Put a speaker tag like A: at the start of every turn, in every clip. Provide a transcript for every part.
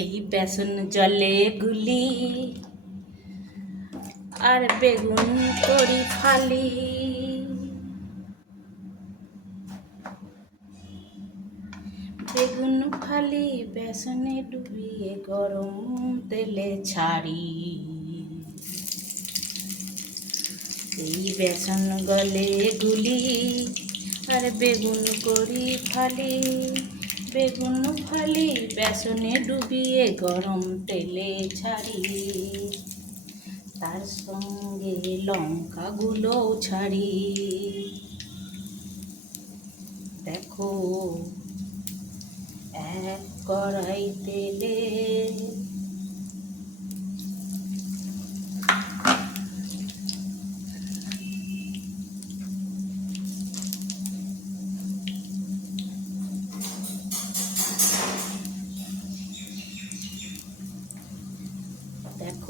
A: এই বেসন জলে গুলি, আর বেগুন করি ফালি। বেগুন ফালি বেসনে ডুবিয়ে গরম তেলে ছাড়ি। এই বেসন গলে গুলি, আর বেগুন করি ফালি। বেগুন ফালি বেসনে ডুবিয়ে গরম তেলে ছাড়ি। তার সঙ্গে লঙ্কাগুলো ছাড়ি। দেখো, এক কড়াই তেলে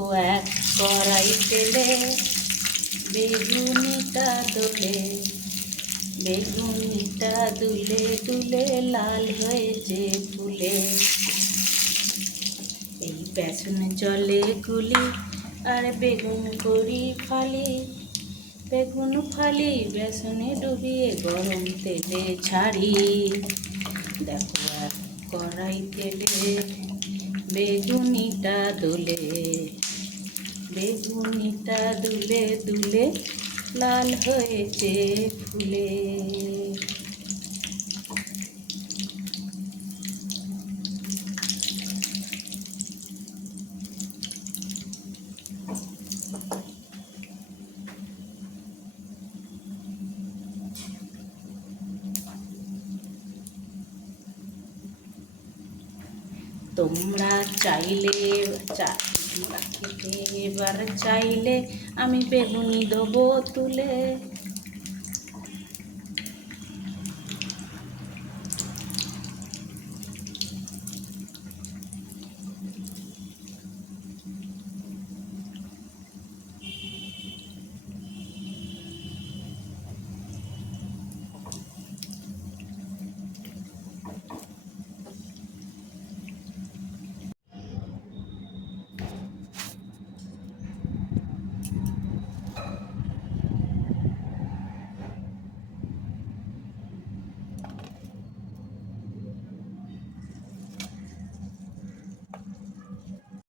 A: দেখো এক কড়াই তেলে, বেগুনিটা দোলে বেগুনিটা দুলে দুলে লাল হয়েছে ফুলে। এই বেসন জলে গুলি আর বেগুন করি ফালি, বেগুন ফালি বেসনে ডুবিয়ে গরম তেলে ছাড়ি। দেখো কড়াই তেলে বেগুনিটা দোলে বেগুনিটা দুলে দুলে লাল হয়েছে ফুলে। তোমরা চাইলে চা- এবার চাইলে আমি বেগুনি দেবো তুলে।